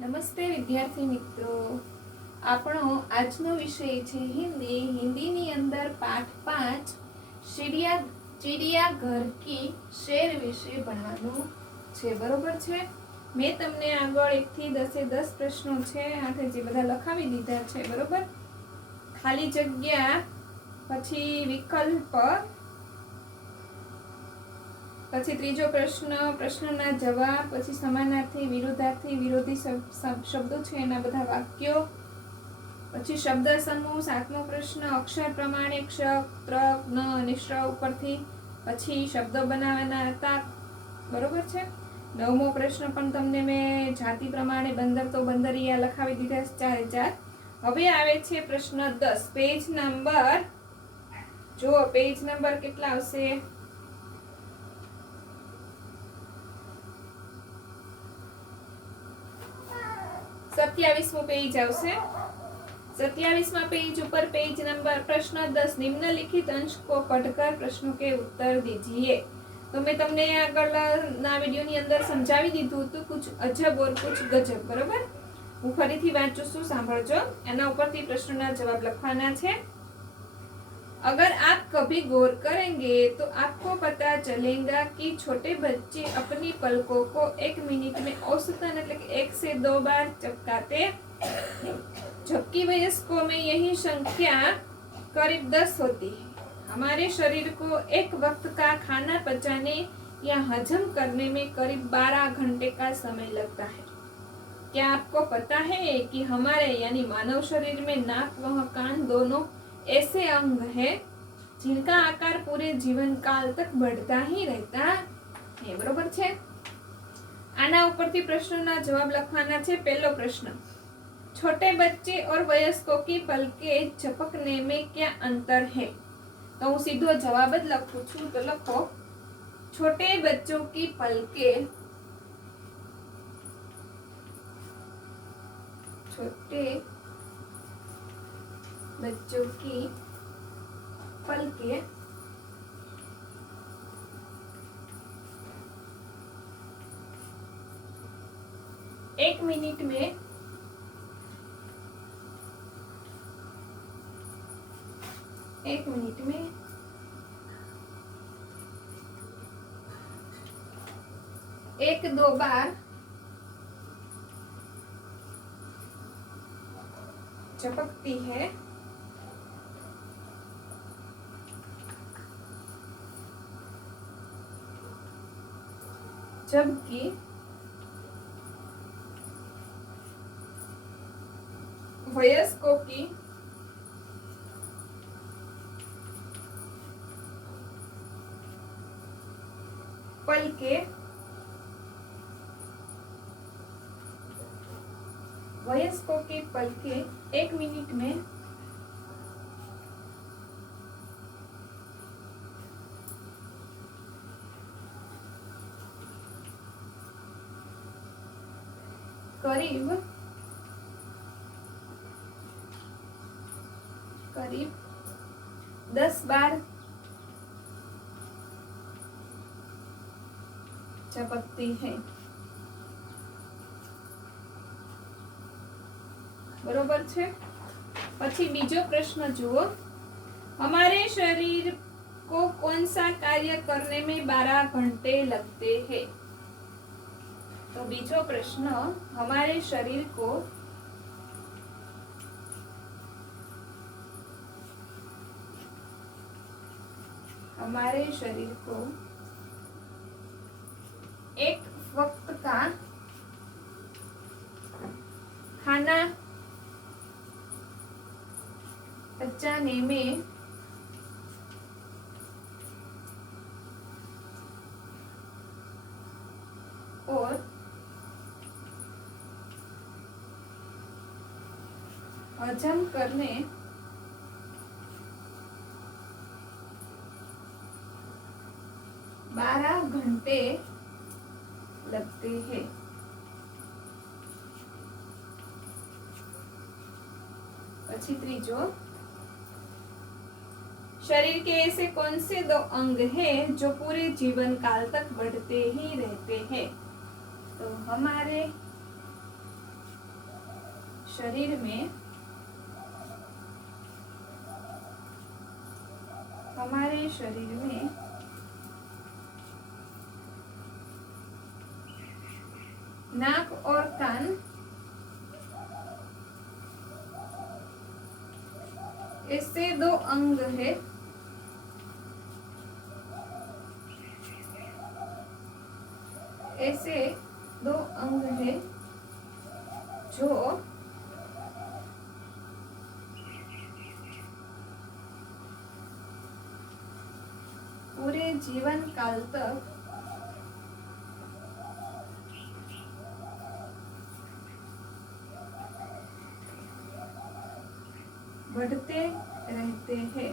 નમસ્તે વિદ્યાર્થી મિત્રો, આપણો આજનો વિષય છે હિન્દી. હિન્દીની અંદર પાઠ 5 ચિડિયા ઘર શેર વિશે ભણવાનું છે. બરોબર છે. મેં તમને આગળ 1 થી 10 પ્રશ્નો છે આઠે જે બધા લખાવી દીધા છે. બરોબર. ખાલી જગ્યા, પછી વિકલ્પ, પછી ત્રીજો પ્રશ્ન, પ્રશ્નના જવાબ, પછી સમાનાર્થી, વિરુદ્ધાર્થી, વિરોધી શબ્દો છે એના બધા વાક્યો, પછી શબ્દ સમૂહ, સાતમો પ્રશ્ન અક્ષર પ્રમાણે ક્ષ, ત્ર, ન અને શ્ર ઉપરથી, પછી શબ્દો બનાવવાના હતા. બરોબર છે. નવમો પ્રશ્ન પણ તમને મેં જાતિ પ્રમાણે બંદર તો બંદરિયા લખાવી દીધા 4 હવે આવે છે પ્રશ્ન 10. પેજ નંબર જુઓ, પેજ નંબર કેટલા આવશે? 27મો પેજ આવશે. 27वां पेज ऊपर पेज नंबर प्रश्न 10 निम्नलिखित अंश को पढ़कर प्रश्नों के उत्तर दीजिए. तो मैं તમને આગળના વિડિયોની અંદર સમજાવી દીધું હતું कुछ अजब और कुछ गजब. બરોબર. હું ફરીથી વાંચું છું, સાંભળજો. એના ઉપરથી પ્રશ્નોના જવાબ લખવાના છે. अगर आप कभी गौर करेंगे तो आपको पता चलेगा कि छोटे बच्चे अपनी पलकों को 1 मिनट में औसतन 1 से 2 बार चपकाते, जबकि वयस्कों में यही संख्या करीब 10 होती है. हमारे शरीर को एक वक्त का खाना पचाने या हजम करने में करीब 12 घंटे का समय लगता है. क्या आपको पता है कि हमारे यानी मानव शरीर में नाक व कान दोनों ऐसे अंग है जिनका आकार पूरे जीवन काल तक बढ़ता ही रहता है. बरोबर છે. આના ઉપરથી પ્રશ્નોના જવાબ લખવાના છે. પહેલો પ્રશ્ન, छोटे बच्चे और वयस्कों की पलकें झपकने में क्या अंतर है? तो હું સીધો જવાબ જ લખું છું. તો લખો, छोटे बच्चों की पलकें, छोटे बच्चों की पलकें एक मिनट में 1-2 बार झपकती है, जबकि वयस्कों की पलकें 1 मिनट में 10 बार झपकती है. बरोबर છે. પછી બીજો પ્રશ્ન જુઓ, हमारे शरीर को कौन सा कार्य करने में 12 घंटे लगते हैं? तो बीजो प्रश्न, हमारे शरीर को एक वक्त का खाना पचाने में और हजम करने 12 घंटे लगते हैं. પછી ત્રીજો, शरीर के ऐसे कौन से 2 अंग हैं जो पूरे जीवन काल तक बढ़ते ही रहते हैं? तो हमारे शरीर में हमारे शरीर में नाक और कान इससे दो अंग है। ऐसे दो अंग है जो पूरे जीवन काल तक बढ़ते रहते हैं,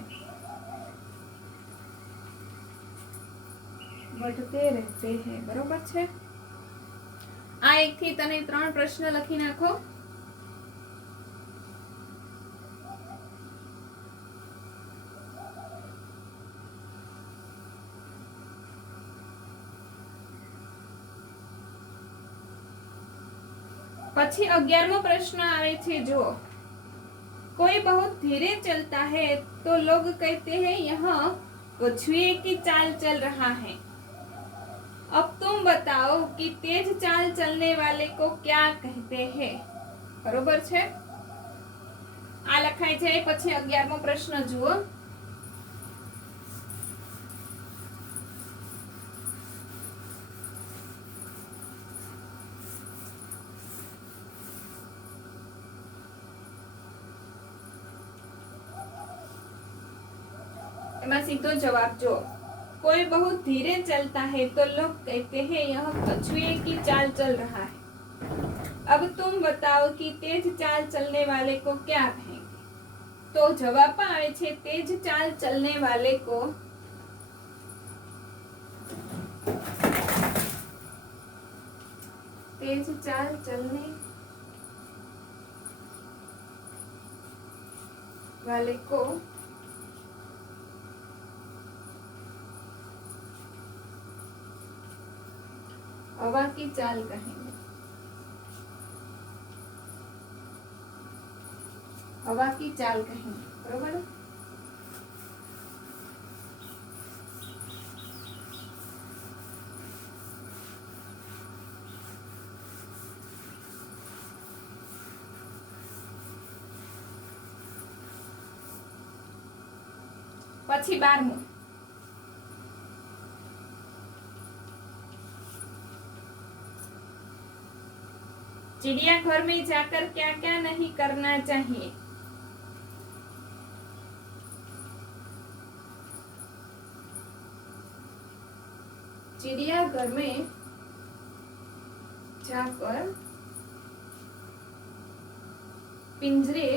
बढ़ते रहते हैं। बरोबर छे। आ एक थी तने 3 प्रश्न लखी नाखो। પછી 11મો પ્રશ્ન આવે છે જો कोई बहुत धीरे चलता है तो लोग कहते हैं यहाँ कछुए की चाल चल रहा है। अब तुम बताओ कि तेज चाल चलने वाले को क्या कहते हैं। बरोबर छे। आ लखाई जाए પછી 11મો પ્રશ્ન જુઓ। एमा सीधो जवाब जो कोई बहुत धीरे चलता है तो लोग कहते हैं यह कछुए की चाल चल रहा है। अब तुम बताओ कि तेज चाल चलने वाले को क्या कहेंगे। तो जवाब आवे छे तेज चाल चलने वाले को तेज चाल चलने वाले को हवा की चाल कहेंगे। हवा की चाल कहेंगे। बरोबर। પછી 12મું चिड़ियाघर में जाकर क्या क्या नहीं करना चाहिए। चिड़ियाघर में जाकर पिंजरे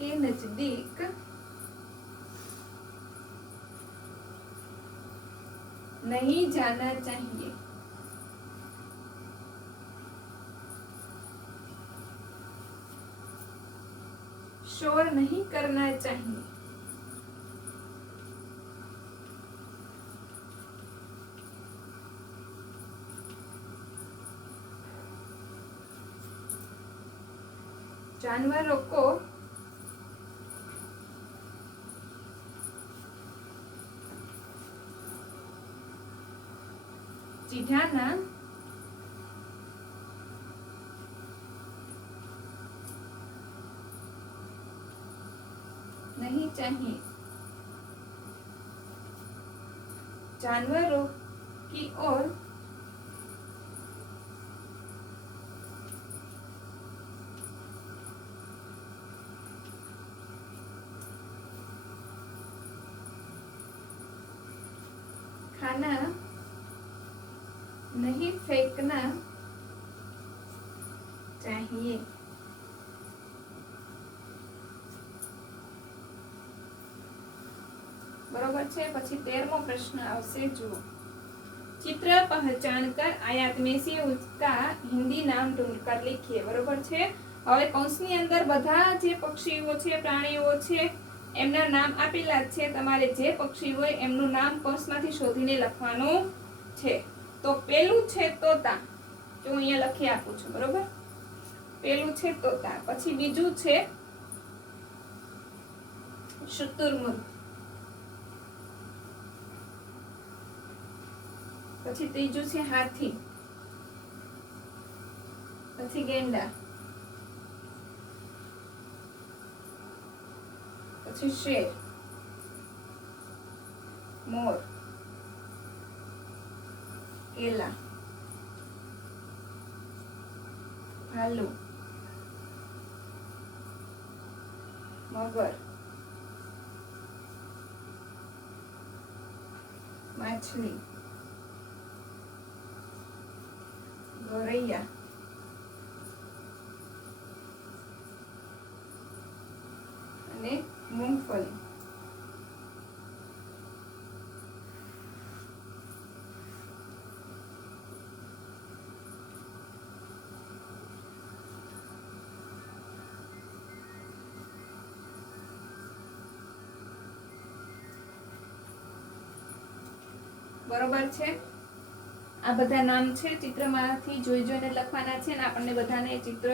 के नजदीक नहीं जाना चाहिए। शोर नहीं करना चाहिए। जानवरों को चिढ़ाना नहीं चाहिए। जानवरों की ओर खाना नहीं फेंकना चाहिए। बरोबर छे। પછી 13મો प्रश्न आवशे जो चित्र पहचान कर आयात में से उसका हिंदी नाम ढूंढकर लिखिए। बरोबर छे। હવે કૌંસની અંદર બધા જે પક્ષીઓ છે, પ્રાણીઓ છે એમના નામ આપેલા છે, તમારે જે પક્ષી હોય એમનું નામ કૌંસમાંથી શોધીને લખવાનું છે. તો પેલું છે તોતા, જો અહીંયા લખી આપું છું, બરોબર. પેલું છે તોતા, પછી બીજું છે શુતુરમુર્ગ, પછી ત્રીજું છે હાથી, પછી ગેંડા, પછી શેર, મોર, કેલા, ભાલુ, મગર, માછલી, ગોરૈયા, અને મૂંગફળી. બરોબર છે. આ બધા નામ છે, ચિત્રમાંથી જોઈ જોઈને લખવાના છે ને આપણને બધાને ચિત્ર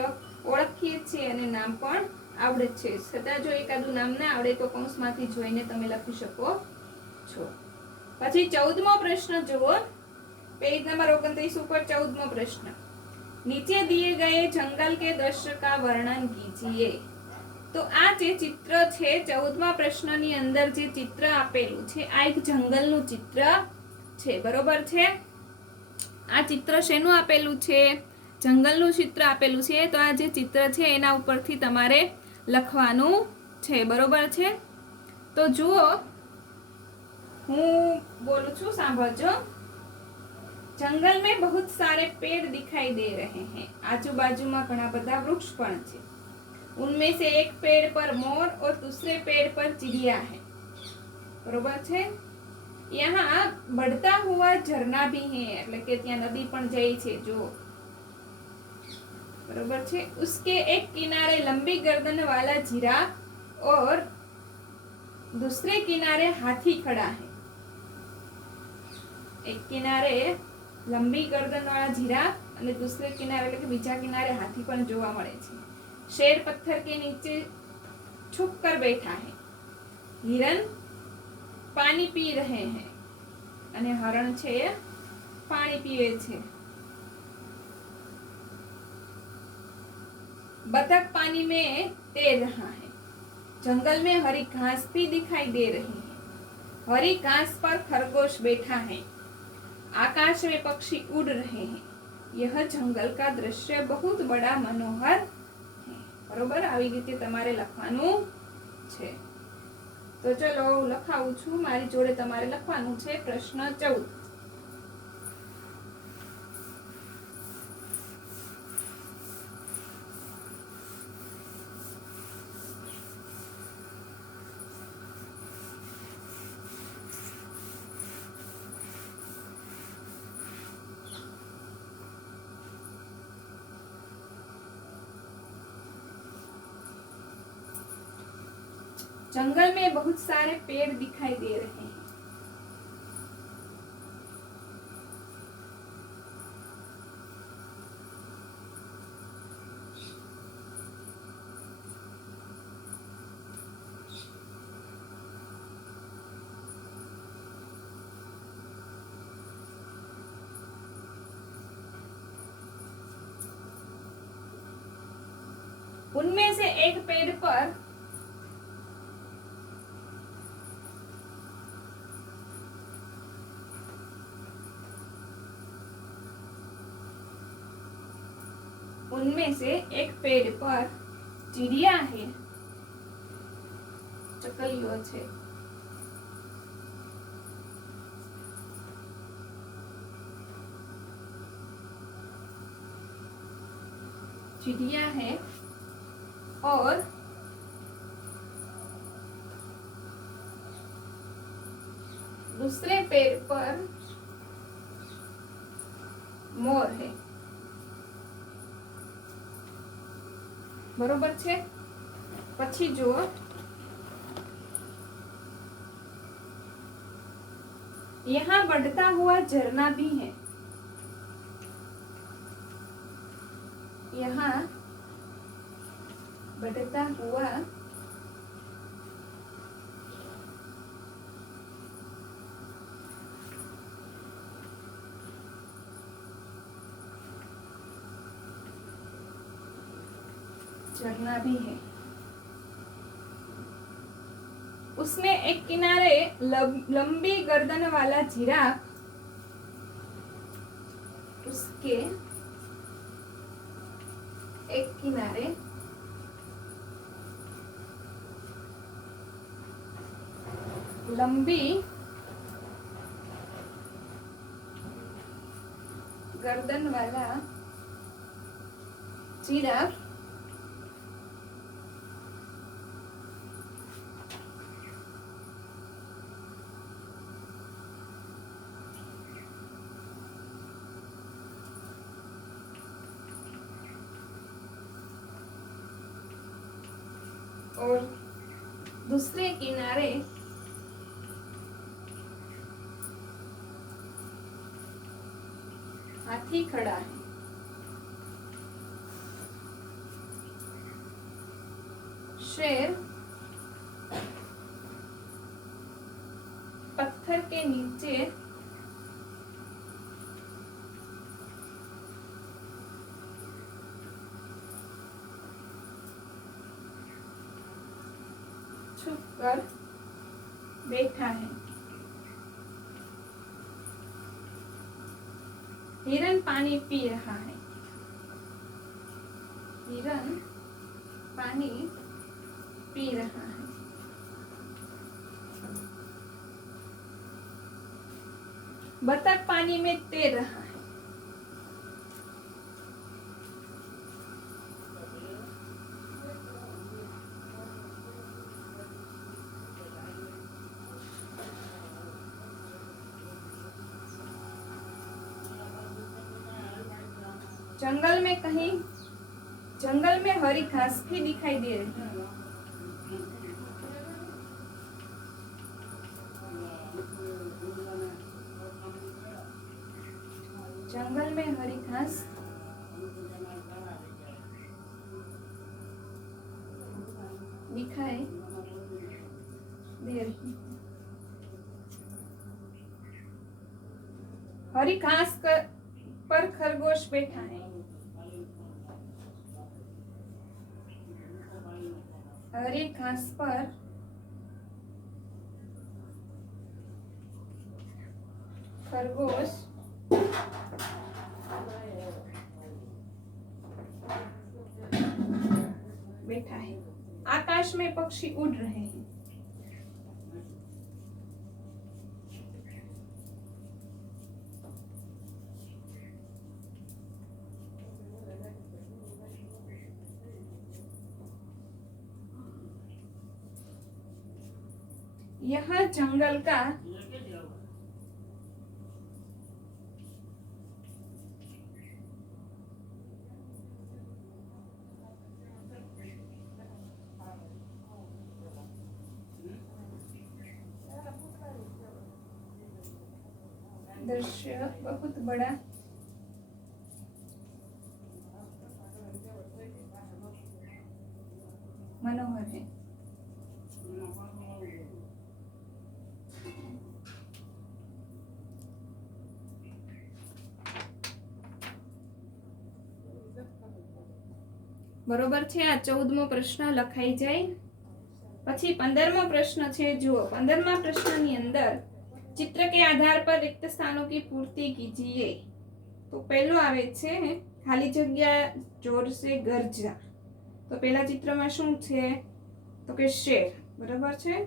ઓળખીએ છીએ અને નામ પણ આવડે છે. છતાં જો એકાદું નામ ના આવડે તો કૌંસમાંથી જોઈને તમે લખી શકો છો. પછી 14મો પ્રશ્ન જુઓ, પેજ નંબર 29 ઉપર 14મો પ્રશ્ન. નીચે दिए गए जंगल के दृश्य का वर्णन कीजिए. તો આ જે ચિત્ર છે 14મા પ્રશ્નની અંદર જે ચિત્ર આપેલું છે આ એક જંગલનું ચિત્ર છે, બરોબર છે. આ ચિત્ર શેનું આપેલું છે? જંગલનું ચિત્ર આપેલું છે. તો આ જે ચિત્ર છે એના ઉપરથી તમારે લખવાનું છે, બરોબર છે. તો જુઓ, હું બોલું છું, સાંભળજો. जंगल में बहुत सारे पेड़ दिखाई दे रहे हैं. आजू बाजू में घना बधा वृक्ष पण छे. उनमें से एक पेड़ पर मोर और दूसरे पेड़ पर चिड़िया है, बरोबर छे. यहाँ बढ़ता हुआ झरना भी है, એટલે કે ત્યાં નદી પણ જાય છે, જો बरोबर छे. उसके एक किनारे लंबी गर्दन वाला जिराफ और दूसरे किनारे हाथी खड़ा है. एक किनारे लंबी गर्दन वाला जिराफ અને दूसरे किनारे એટલે કે બીજા કિનારે હાથી પણ જોવા મળે છે. शेर पत्थर के नीचे छुप कर बैठा है. हिरन पानी पी रहे हैं અને હરણ છે પાણી પીવે છે. बतख पानी में तैर रहा है. जंगल में हरी घास भी दिखाई दे रही है. हरी घास पर खरगोश बैठा है. आकाश में पक्षी उड़ रहे हैं. यह जंगल का दृश्य बहुत बड़ा मनोहर है. बरोबर, આવી રીતે તમારે લખવાનું છે. તો ચલો લખાવું છું, મારી જોડે તમારે લખવાનું છે પ્રશ્ન 14. जंगल में बहुत सारे पेड़ दिखाई दे रहे हैं. उनमें से एक पेड़ पर उनमें से एक पेड़ पर चिड़िया है, चकलियो छे. चिड़िया है और दूसरे पेड़ पर मोर है. बरोबर छे. પછી જુઓ, यहाँ बढ़ता हुआ झरना भी है। यहाँ बढ़ता हुआ झरना भी है। उसमें एक किनारे लंबी गर्दन वाला जिराफ, उसके एक किनारे लंबी गर्दन वाला जिराफ और दूसरे किनारे हाथी खड़ा है। शेर पत्थर के नीचे छुपकर बैठा है। हिरन पानी पी रहा है। हिरन पानी पी रहा है। बतख पानी में तैर रहा है। जंगल में हरी घास भी दिखाई दे रही है। जंगल में हरी घास दिखाई दे रही है। हरी घास पर खरगोश बैठा है। हरी घास पर खरगोश बैठा है। आकाश में पक्षी उड़ रहे हैं। यह जंगल का दृश्य बहुत बड़ा मनोहर है। बरोबर છે। આ 14મો પ્રશ્ન લખાઈ જાય। પછી 15મો પ્રશ્ન છે। જુઓ 15મા પ્રશ્નની અંદર चित्र के आधार पर रिक्त स्थानों की पूर्ति कीजिए। तो पहलो आवे छे खाली जग्या जोर से गरजा। तो पहला चित्र में शुं छे तो के शेर, बराबर छे।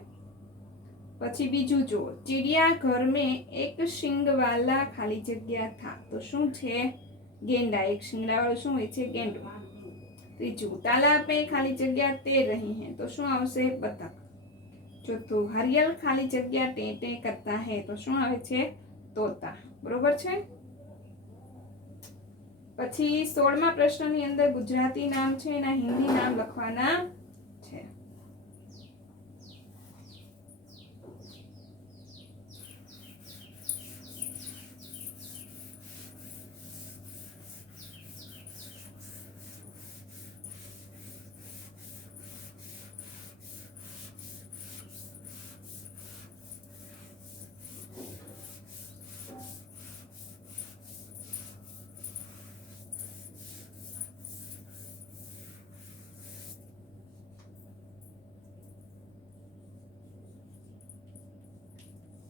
पछी बीजू जो चिड़िया घर में एक शिंग वाला खाली जग्या था। तो शुं छे गेंडा, एक शिंगड़ा वाळो शुं होय छे गेंडो। तीजू तालाब में खाली जग्या तैर रही है। तो शुं आवशे बतक। चौथो हरियल खाली जग्या टे टे करता है। तो शुं आवे छे तोता, बरोबर छे। पछी 16मा प्रश्ननी अंदर गुजराती नाम छे एना हिंदी नाम लखवाना छे।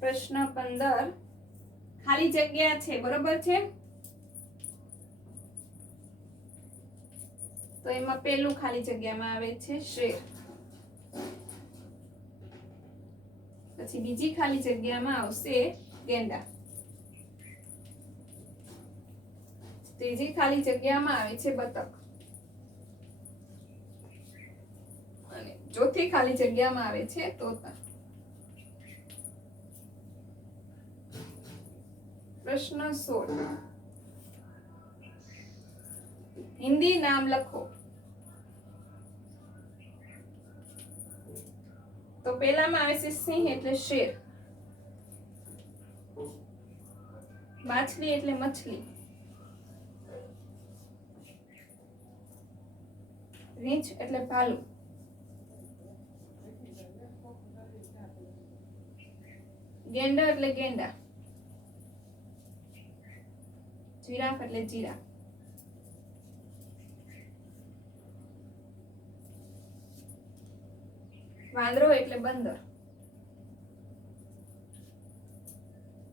પ્રશ્ન 15 ખાલી જગ્યા છે, બરોબર છે? તો એમાં પહેલું ખાલી જગ્યામાં આવે છે શેર. પછી બીજી ખાલી જગ્યામાં આવશે ગેંડા. ત્રીજી ખાલી જગ્યામાં આવે છે બતક. અને ચોથી ખાલી જગ્યામાં આવે છે તોતા. પ્રશ્ન 16 હિન્દી નામ લખો. તો પહેલામાં આવે છે સિંહ એટલે શેર, માછલી એટલે મછલી, રીંછ એટલે ભાલું, ગેંડા એટલે ગેંડા, જીરાફ એટલે જીરાફ, વાંદરો એટલે બંદર,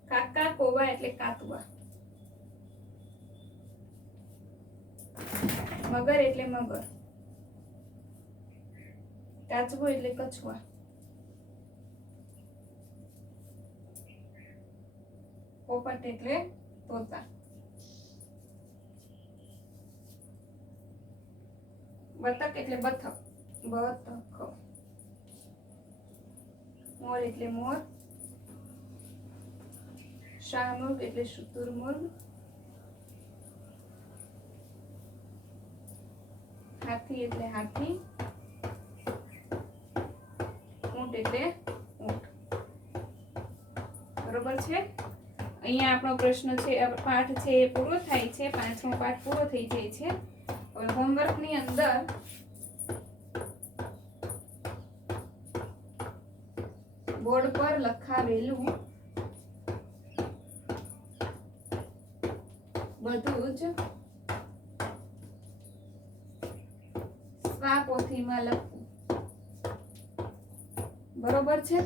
કાકા કોવા એટલે કાતુઆ, મગર એટલે મગર, કાચબો એટલે કછુઆ, પોપટ એટલે તોતા, બતક એટલે બતક, બતક, મોર એટલે મોર, શાહમૃગ એટલે શુતુરમુર્ગ, હાથી એટલે હાથી, ઊંટ એટલે ઊંટ. બરોબર છે? અહીંયા આપણો પ્રશ્ન છે, પાઠ છે એ પૂરો થાય છે. 5મો પાઠ પૂરો થઈ જાય છે. હવે હોમવર્ક ની અંદર બોર્ડ પર લખાવેલું બધું જ સ્વાપોથીમાં લખવું. બરોબર છે?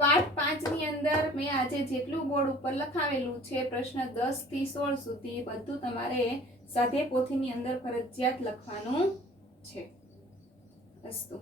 પાઠ 5 ની અંદર મેં આજે જેટલું બોર્ડ ઉપર લખાવેલું છે પ્રશ્ન 10 થી 16 સુધી બધું તમારે સ્વાધ્યાય પોથીની અંદર ફરજિયાત લખવાનું છે. અસ્તુ.